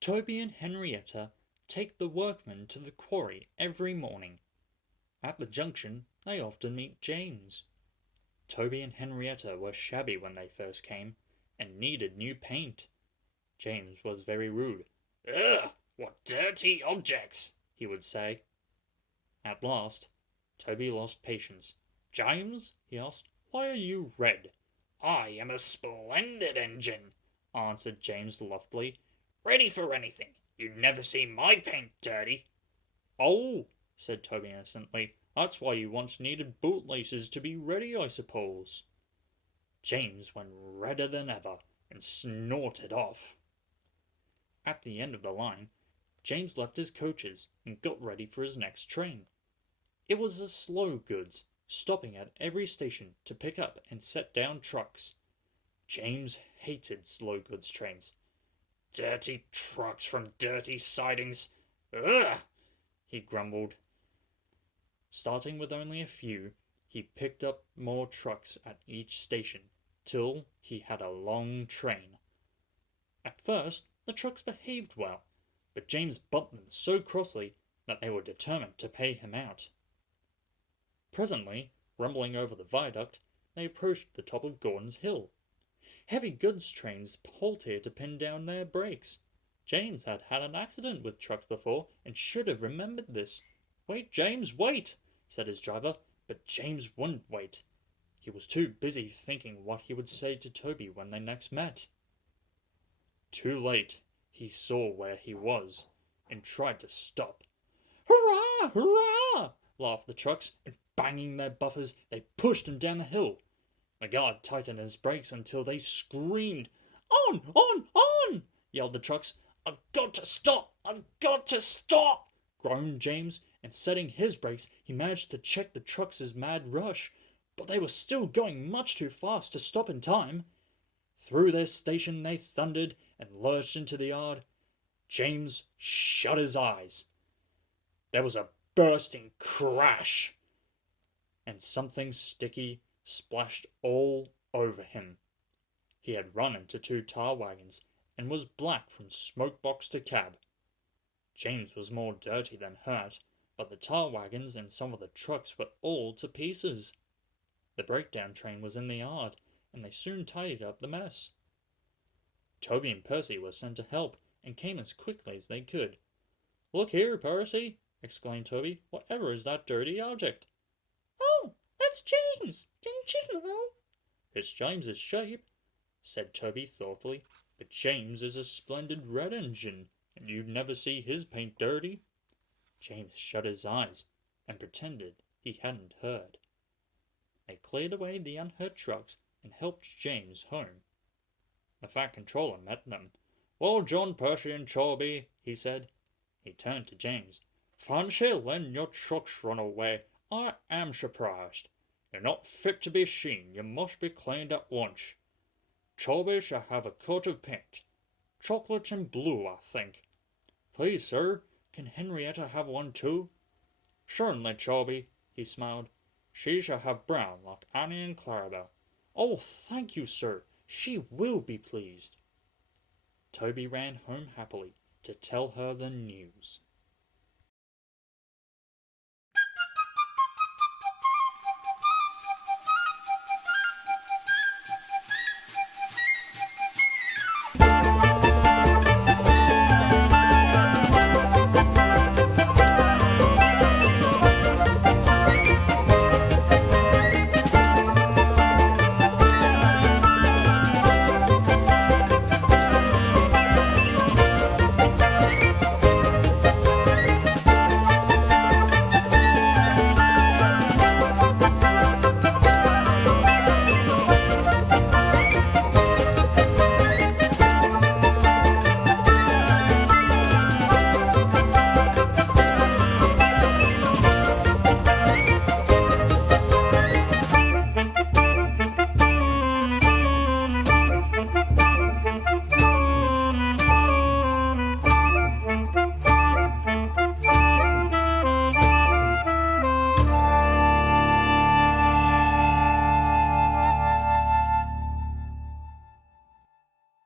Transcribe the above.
Toby and Henrietta take the workmen to the quarry every morning. At the junction, they often meet James. Toby and Henrietta were shabby when they first came, and needed new paint. James was very rude. "Ugh, what dirty objects!" he would say. At last, Toby lost patience. "James," he asked, "why are you red?" "I am a splendid engine," answered James loftily. "Ready for anything. You never see my paint dirty." "Oh," said Toby innocently, "that's why you once needed bootlaces to be ready, I suppose." James went redder than ever and snorted off. At the end of the line, James left his coaches and got ready for his next train. It was a slow goods, stopping at every station to pick up and set down trucks. James hated slow goods trains. "Dirty trucks from dirty sidings. Ugh!" he grumbled. Starting with only a few, he picked up more trucks at each station, till he had a long train. At first, the trucks behaved well, but James bumped them so crossly that they were determined to pay him out. Presently, rumbling over the viaduct, they approached the top of Gordon's Hill. Heavy goods trains halt here to pin down their brakes. James had had an accident with trucks before and should have remembered this. "Wait, James, wait!" said his driver, but James wouldn't wait. He was too busy thinking what he would say to Toby when they next met. Too late, he saw where he was and tried to stop. "Hurrah! Hurrah!" laughed the trucks, and banging their buffers, they pushed him down the hill. The guard tightened his brakes until they screamed. "On! On! On!" yelled the trucks. "I've got to stop! I've got to stop!" groaned James, and setting his brakes, he managed to check the trucks' mad rush, but they were still going much too fast to stop in time. Through their station they thundered and lurched into the yard. James shut his eyes. There was a bursting crash, and something sticky splashed all over him. He had run into two tar wagons and was black from smoke box to cab. James was more dirty than hurt, but the tar wagons and some of the trucks were all to pieces. The breakdown train was in the yard, and they soon tidied up the mess. Toby and Percy were sent to help, and came as quickly as they could. "Look here, Percy!" exclaimed Toby. "Whatever is that dirty object?" "Oh, that's James! Didn't you know?" "It's James's shape," said Toby thoughtfully, "but James is a splendid red engine, and you'd never see his paint dirty." James shut his eyes and pretended he hadn't heard. They cleared away the unhurt trucks and helped James home. The fat controller met them. "Well, John, Percy, and Toby," he said. He turned to James. "Fancy letting your trucks run away. I am surprised. You're not fit to be seen. You must be cleaned at once. Toby shall have a coat of paint. Chocolate and blue, I think. Please, sir, can Henrietta have one too?" "Certainly, Toby," he smiled. "She shall have brown, like Annie and Clarabel." "Oh, thank you, sir. She will be pleased." Toby ran home happily to tell her the news.